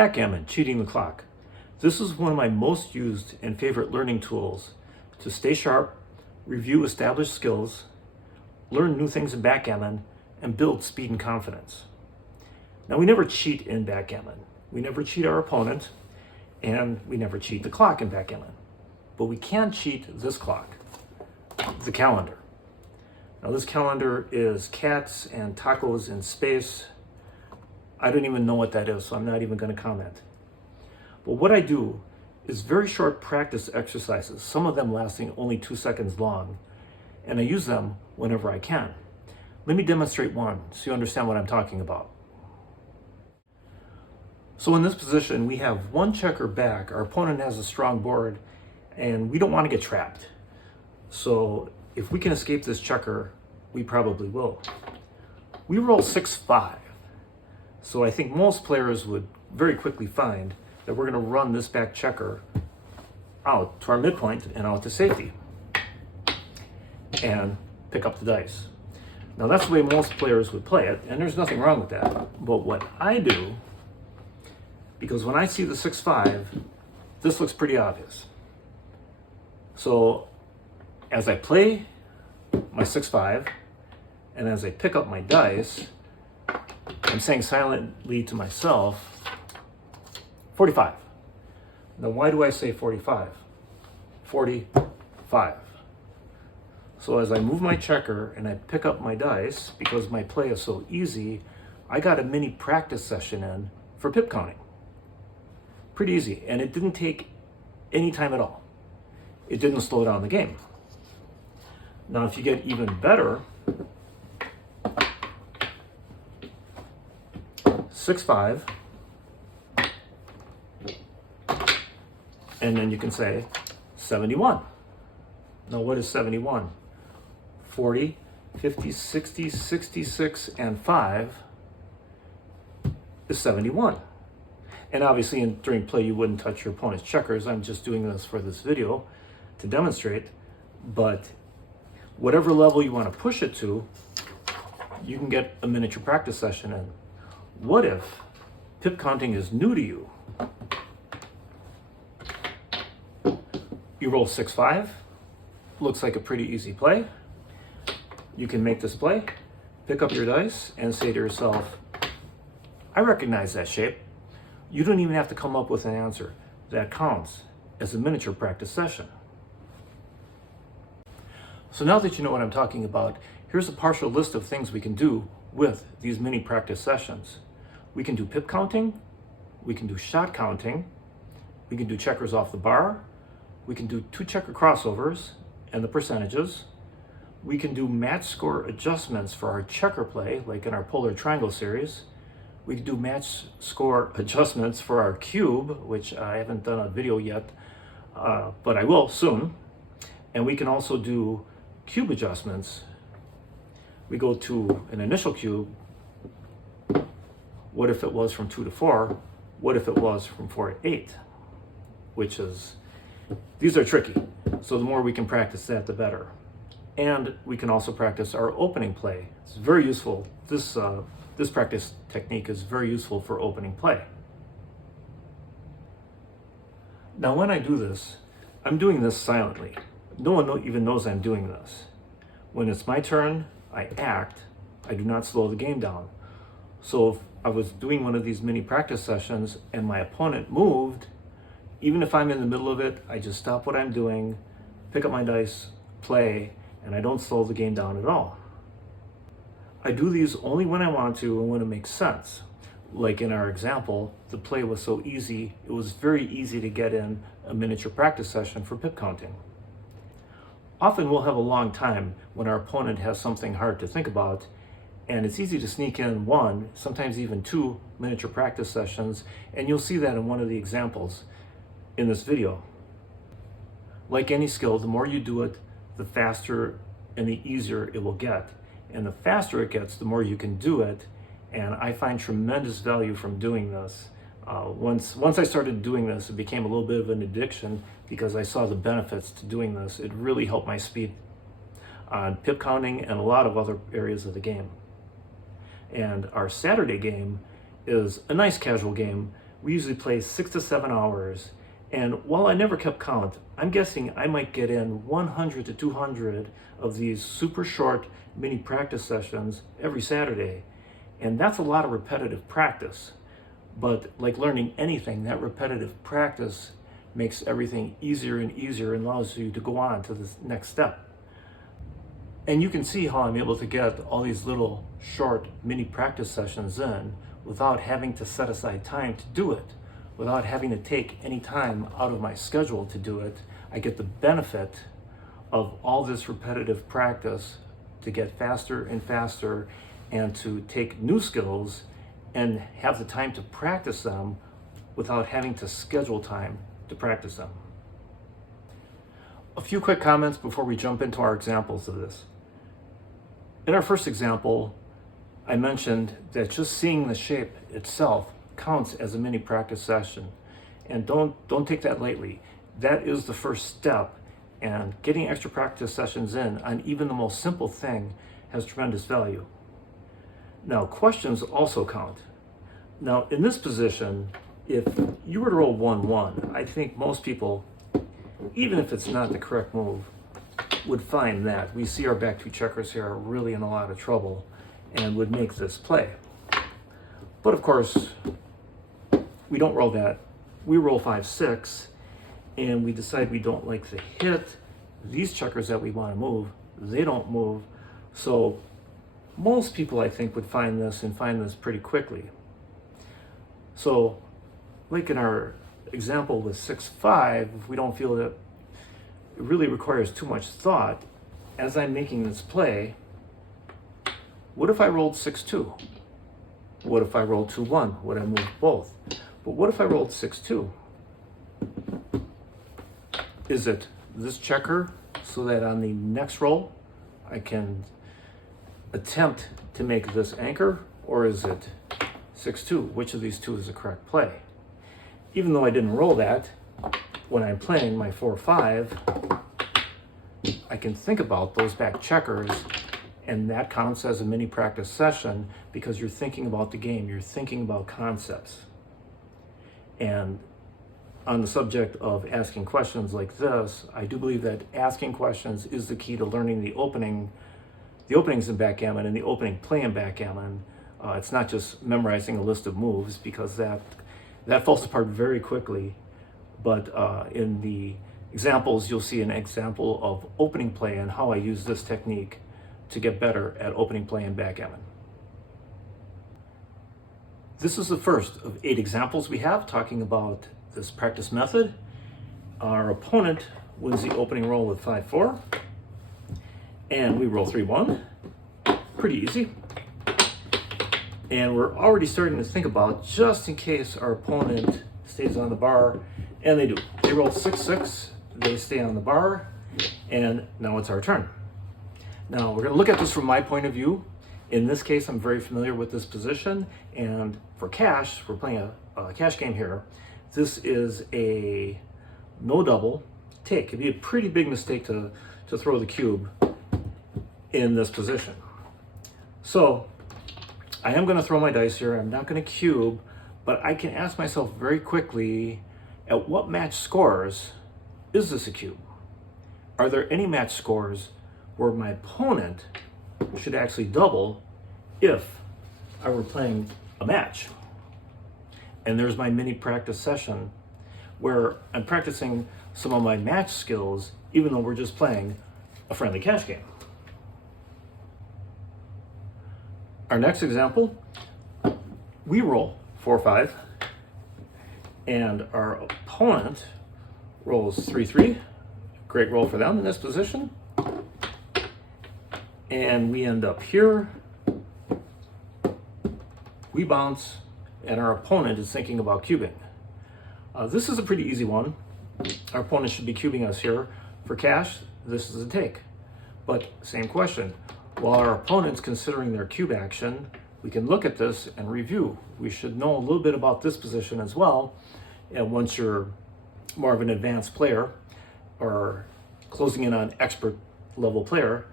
Backgammon, cheating the clock. This is one of my most used and favorite learning tools to stay sharp, review established skills, learn new things in backgammon, and build speed and confidence. Now, we never cheat in backgammon. We never cheat our opponent, and we never cheat the clock in backgammon. But we can cheat this clock, the calendar. Now, this calendar is cats and tacos in space. I don't even know what that is, so I'm not even going to comment. But what I do is very short practice exercises, some of them lasting only 2 seconds long, and I use them whenever I can. Let me demonstrate one so you understand what I'm talking about. So in this position, we have one checker back. Our opponent has a strong board, and we don't want to get trapped. So if we can escape this checker, we probably will. We roll 6-5. So I think most players would very quickly find that we're going to run this back checker out to our midpoint and out to safety and pick up the dice. Now, that's the way most players would play it, and there's nothing wrong with that. But what I do, because when I see the 6-5, this looks pretty obvious. So as I play my 6-5 and as I pick up my dice, I'm saying silently to myself, 45. Now, why do I say 45? 45. So as I move my checker and I pick up my dice, because my play is so easy, I got a mini practice session in for pip counting. Pretty easy, and it didn't take any time at all. It didn't slow down the game. Now, if you get even better, 6-5, and then you can say 71. Now, what is 71? 40, 50, 60, 66, and 5 is 71. And obviously, during play, you wouldn't touch your opponent's checkers. I'm just doing this for this video to demonstrate. But whatever level you want to push it to, you can get a miniature practice session in. What if pip counting is new to you? You roll 6-5, looks like a pretty easy play. You can make this play, pick up your dice, and say to yourself, I recognize that shape. You don't even have to come up with an answer. That counts as a miniature practice session. So now that you know what I'm talking about, here's a partial list of things we can do with these mini practice sessions. We can do pip counting, we can do shot counting, we can do checkers off the bar, we can do 2 checker crossovers and the percentages, we can do match score adjustments for our checker play, like in our polar triangle series, we can do match score adjustments for our cube, which I haven't done a video yet, but I will soon, and we can also do cube adjustments. We go to an initial cube. What if it was from 2 to 4? What if it was from 4 to 8? These are tricky. So the more we can practice that, the better. And we can also practice our opening play. It's very useful. This practice technique is very useful for opening play. Now, when I do this, I'm doing this silently. No one even knows I'm doing this. When it's my turn, I act. I do not slow the game down. So if I was doing one of these mini practice sessions and my opponent moved, even if I'm in the middle of it, I just stop what I'm doing, pick up my dice, play, and I don't slow the game down at all. I do these only when I want to and when it makes sense. Like in our example, the play was so easy, it was very easy to get in a miniature practice session for pip counting. Often we'll have a long time when our opponent has something hard to think about, and it's easy to sneak in 1, sometimes even 2 miniature practice sessions, and you'll see that in one of the examples in this video. Like any skill, the more you do it, the faster and the easier it will get. And the faster it gets, the more you can do it. And I find tremendous value from doing this. Once I started doing this, it became a little bit of an addiction because I saw the benefits to doing this. It really helped my speed on pip counting and a lot of other areas of the game. And our Saturday game is a nice casual game we usually play 6 to 7 hours. And while I never kept count, I'm guessing I might get in 100 to 200 of these super short mini practice sessions every Saturday. And that's a lot of repetitive practice. But like learning anything, that repetitive practice makes everything easier and easier and allows you to go on to the next step. And you can see how I'm able to get all these little short mini practice sessions in without having to set aside time to do it, without having to take any time out of my schedule to do it. I get the benefit of all this repetitive practice to get faster and faster and to take new skills and have the time to practice them without having to schedule time to practice them. A few quick comments before we jump into our examples of this. In our first example, I mentioned that just seeing the shape itself counts as a mini practice session. And don't take that lightly. That is the first step, and getting extra practice sessions in on even the most simple thing has tremendous value. Now, questions also count. Now, in this position, if you were to roll 1-1, I think most people, even if it's not the correct move, would find that we see our back two checkers here are really in a lot of trouble and would make this play. But of course, we don't roll that. We roll 5-6, and we decide we don't like the hit. These checkers that we want to move, they don't move. So most people, I think, would find this and find this pretty quickly. So like in our example with 6-5, if we don't feel that it really requires too much thought, as I'm making this play, what if I rolled 6-2? What if I rolled 2-1? Would I move both? But what if I rolled 6-2? Is it this checker so that on the next roll I can attempt to make this anchor, or is it 6-2? Which of these two is the correct play? Even though I didn't roll that, when I'm playing my 4-5, I can think about those back checkers, and that counts as a mini practice session because you're thinking about the game, you're thinking about concepts. And on the subject of asking questions like this, I do believe that asking questions is the key to learning the openings in backgammon and the opening play in backgammon. It's not just memorizing a list of moves, because that falls apart very quickly. But in the examples, you'll see an example of opening play and how I use this technique to get better at opening play in backgammon. This is the first of 8 examples we have talking about this practice method. Our opponent wins the opening roll with 5-4, and we roll 3-1. Pretty easy. And we're already starting to think about, just in case our opponent stays on the bar, and they do. They roll 6-6, they stay on the bar, and now it's our turn. Now we're going to look at this from my point of view. In this case, I'm very familiar with this position, and for cash, we're playing a cash game here. This is a no double take. It'd be a pretty big mistake to throw the cube in this position. So I am going to throw my dice here. I'm not going to cube, but I can ask myself very quickly, at what match scores is this a cube? Are there any match scores where my opponent should actually double if I were playing a match? And there's my mini practice session where I'm practicing some of my match skills, even though we're just playing a friendly cash game. Our next example, we roll 4-5, and our opponent rolls 3-3. Great roll for them in this position. And we end up here. We bounce, and our opponent is thinking about cubing. This is a pretty easy one. Our opponent should be cubing us here. For cash, this is a take. But same question. While our opponent's considering their cube action, we can look at this and review. We should know a little bit about this position as well. And once you're more of an advanced player or closing in on expert level player,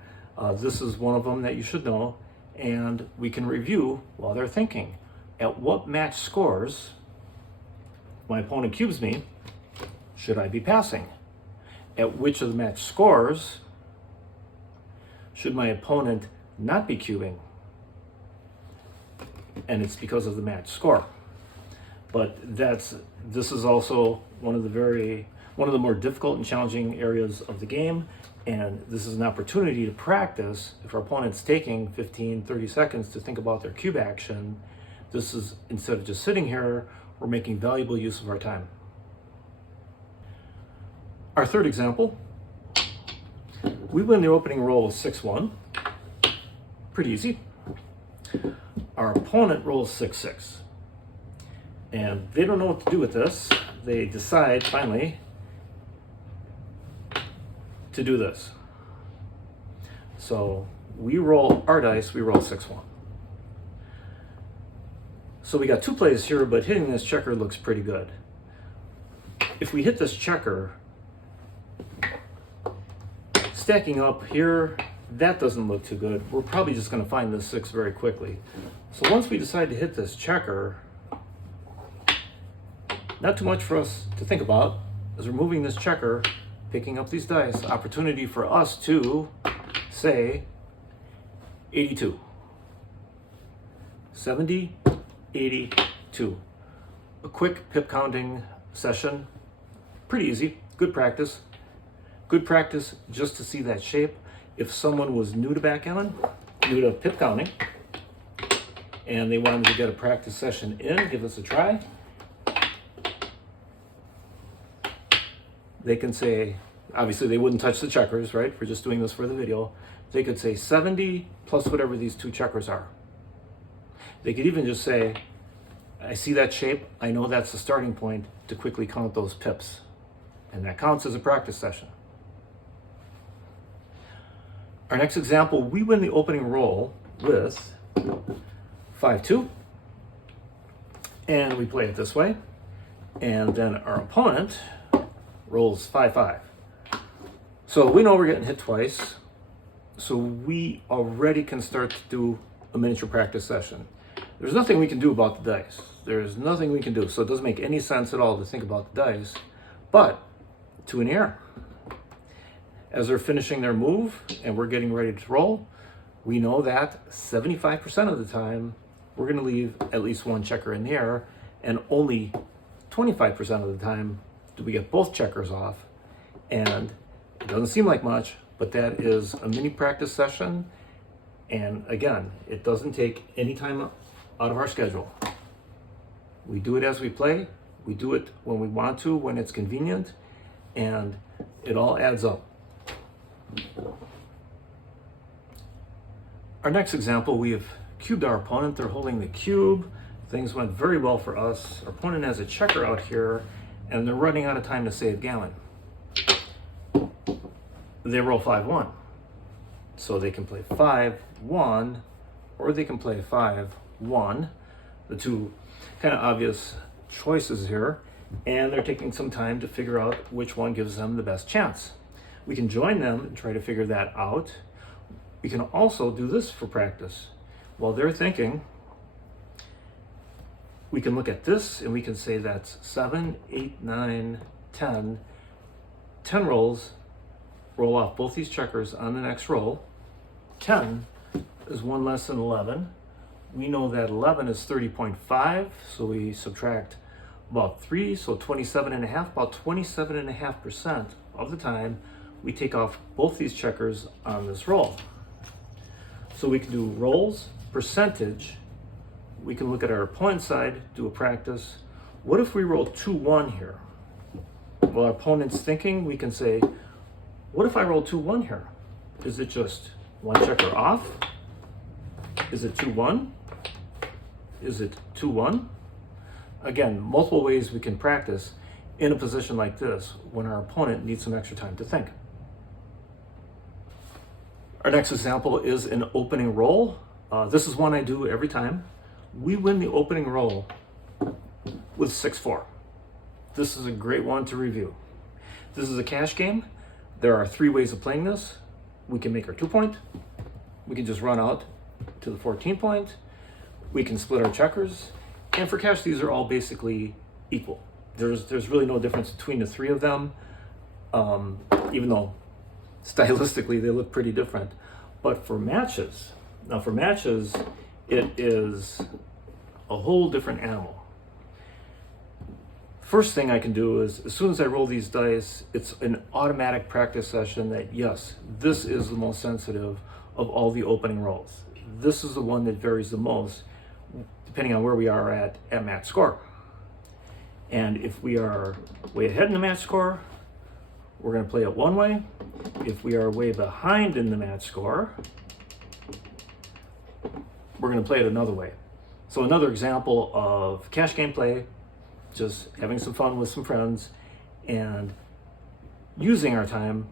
this is one of them that you should know. And we can review while they're thinking. At what match scores my opponent cubes me, should I be passing? At which of the match scores should my opponent not be cubing? And it's because of the match score. But this is also one of the more difficult and challenging areas of the game, and this is an opportunity to practice. If our opponent's taking 15, 30 seconds to think about their cube action, this is, instead of just sitting here, we're making valuable use of our time. Our third example, we win the opening roll with 6-1. Pretty easy. Our opponent rolls 6-6. And they don't know what to do with this. They decide, finally, to do this. So we roll our dice, we roll 6-1. So we got two plays here, but hitting this checker looks pretty good. If we hit this checker, stacking up here, that doesn't look too good. We're probably just going to find this 6 very quickly. So once we decide to hit this checker, not too much for us to think about. As we're moving this checker, picking up these dice, opportunity for us to say 82. 70, 82. A quick pip counting session. Pretty easy. Good practice. Good practice just to see that shape. If someone was new to backgammon, new to pip counting, and they wanted to get a practice session in, give us a try, they can say, obviously they wouldn't touch the checkers, right? We're just doing this for the video. They could say 70 plus whatever these two checkers are. They could even just say, I see that shape, I know that's the starting point to quickly count those pips. And that counts as a practice session. Our next example, we win the opening roll with 5-2. And we play it this way. And then our opponent rolls 5-5. So we know we're getting hit twice. So we already can start to do a miniature practice session. There's nothing we can do about the dice. There's nothing we can do. So it doesn't make any sense at all to think about the dice. But 2 in the air. As they're finishing their move and we're getting ready to roll, we know that 75% of the time we're going to leave at least one checker in the air, and only 25% of the time do we get both checkers off. And it doesn't seem like much, but that is a mini practice session. And again, it doesn't take any time out of our schedule. We do it as we play. We do it when we want to, when it's convenient, and it all adds up. Our next example, we have cubed our opponent. They're holding the cube. Things went very well for us. Our opponent has a checker out here, and they're running out of time to save gammon. They roll 5-1. So they can play 5-1, or they can play 5-1. The two kind of obvious choices here, and they're taking some time to figure out which one gives them the best chance. We can join them and try to figure that out. We can also do this for practice. While they're thinking, we can look at this and we can say that's 7, 8, 9, 10. 10 rolls, roll off both these checkers on the next roll. 10 is 1 less than 11. We know that 11 is 30.5, so we subtract about 3, so 27.5. About 27.5% of the time, we take off both these checkers on this roll. So we can do rolls, percentage. We can look at our opponent's side, do a practice. What if we roll 2-1 here? While our opponent's thinking, we can say, what if I roll 2-1 here? Is it just one checker off? Is it 2-1? Is it 2-1? Again, multiple ways we can practice in a position like this when our opponent needs some extra time to think. Our next example is an opening roll. This is one I do every time. We win the opening roll with 6-4. This is a great one to review. This is a cash game. There are 3 ways of playing this. We can make our 2-point. We can just run out to the 14-point. We can split our checkers. And for cash, these are all basically equal. There's really no difference between the three of them, even though stylistically they look pretty different. But for matches, it is a whole different animal. First thing I can do is, as soon as I roll these dice, it's an automatic practice session that, yes, this is the most sensitive of all the opening rolls. This is the one that varies the most, depending on where we are at match score. And if we are way ahead in the match score, we're going to play it one way. If we are way behind in the match score, we're going to play it another way. So another example of cash game play, just having some fun with some friends and using our time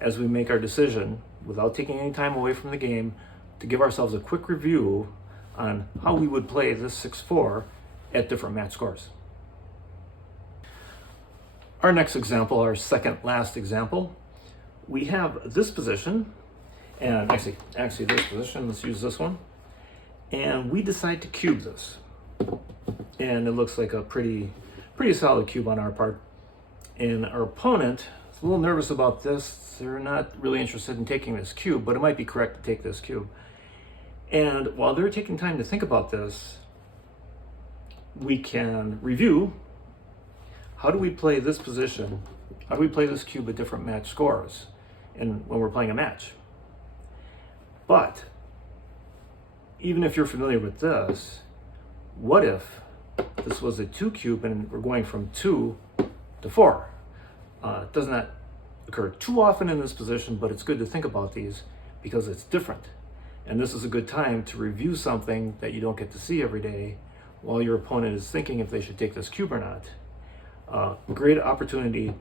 as we make our decision without taking any time away from the game to give ourselves a quick review on how we would play this 6-4 at different match scores. Our next example, our second last example, we have this position, and actually this position, let's use this one, and we decide to cube this. And it looks like a pretty solid cube on our part. And our opponent is a little nervous about this. They're not really interested in taking this cube, but it might be correct to take this cube. And while they're taking time to think about this, we can review, how do we play this position? How do we play this cube at different match scores and when we're playing a match? But even if you're familiar with this, what if this was a 2 cube and we're going from 2 to 4? It does not occur too often in this position, but it's good to think about these because it's different. And this is a good time to review something that you don't get to see every day while your opponent is thinking if they should take this cube or not. Great opportunity,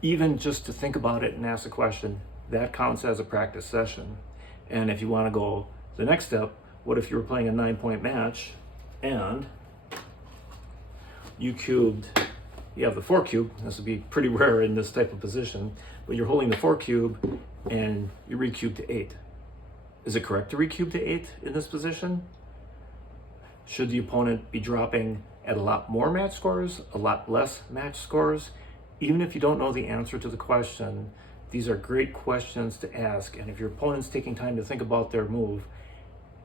even just to think about it and ask a question. That counts as a practice session. And if you want to go the next step, what if you were playing a 9-point match and you have the 4 cube. This would be pretty rare in this type of position, but you're holding the 4 cube and you recube to 8. Is it correct to recube to 8 in this position? Should the opponent be dropping at a lot more match scores, a lot less match scores? Even if you don't know the answer to the question, these are great questions to ask. And if your opponent's taking time to think about their move,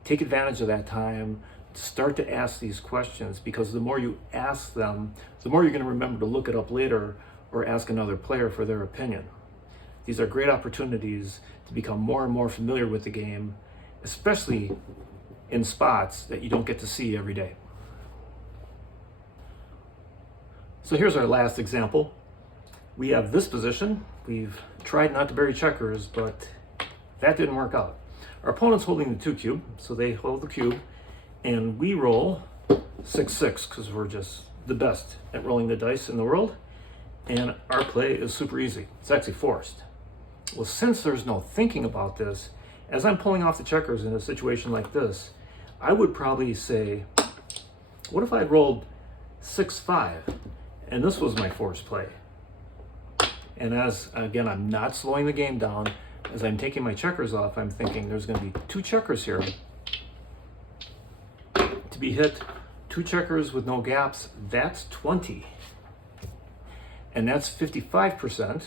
take advantage of that time to start to ask these questions, because the more you ask them, the more you're going to remember to look it up later or ask another player for their opinion. These are great opportunities to become more and more familiar with the game, especially in spots that you don't get to see every day. So here's our last example. We have this position. We've tried not to bury checkers, but that didn't work out. Our opponent's holding the 2 cube, so they hold the cube, and we roll 6-6 because we're just the best at rolling the dice in the world, and our play is super easy. It's actually forced. Well, since there's no thinking about this, as I'm pulling off the checkers in a situation like this, I would probably say, what if I'd rolled 6-5 and this was my forced play? And as, again, I'm not slowing the game down, as I'm taking my checkers off, I'm thinking there's going to be 2 checkers here. To be hit 2 checkers with no gaps, that's 20. And that's 55%.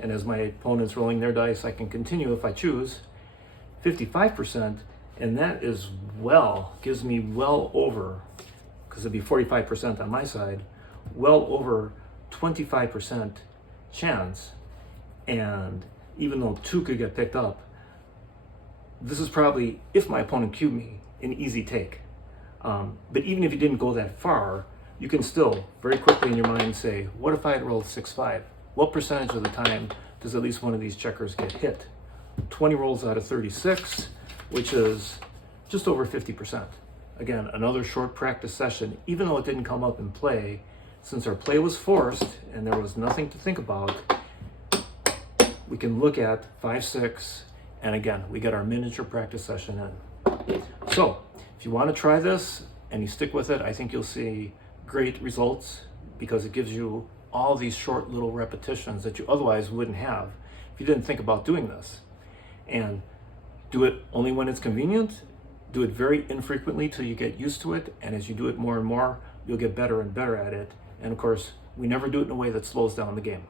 And as my opponent's rolling their dice, I can continue if I choose. 55%, and that is gives me well over, because it'd be 45% on my side, well over 25% chance. And even though 2 could get picked up, this is probably, if my opponent cubed me, an easy take. But even if you didn't go that far, you can still very quickly in your mind say, what if I had rolled 6-5? What percentage of the time does at least one of these checkers get hit? 20 rolls out of 36, which is just over 50%. Again, another short practice session, even though it didn't come up in play, since our play was forced and there was nothing to think about, we can look at 5-6, and again, we get our miniature practice session in. So, if you want to try this and you stick with it, I think you'll see great results, because it gives you all these short little repetitions that you otherwise wouldn't have if you didn't think about doing this. And do it only when it's convenient. Do it very infrequently till you get used to it, and as you do it more and more, you'll get better and better at it, And of course, we never do it in a way that slows down the game.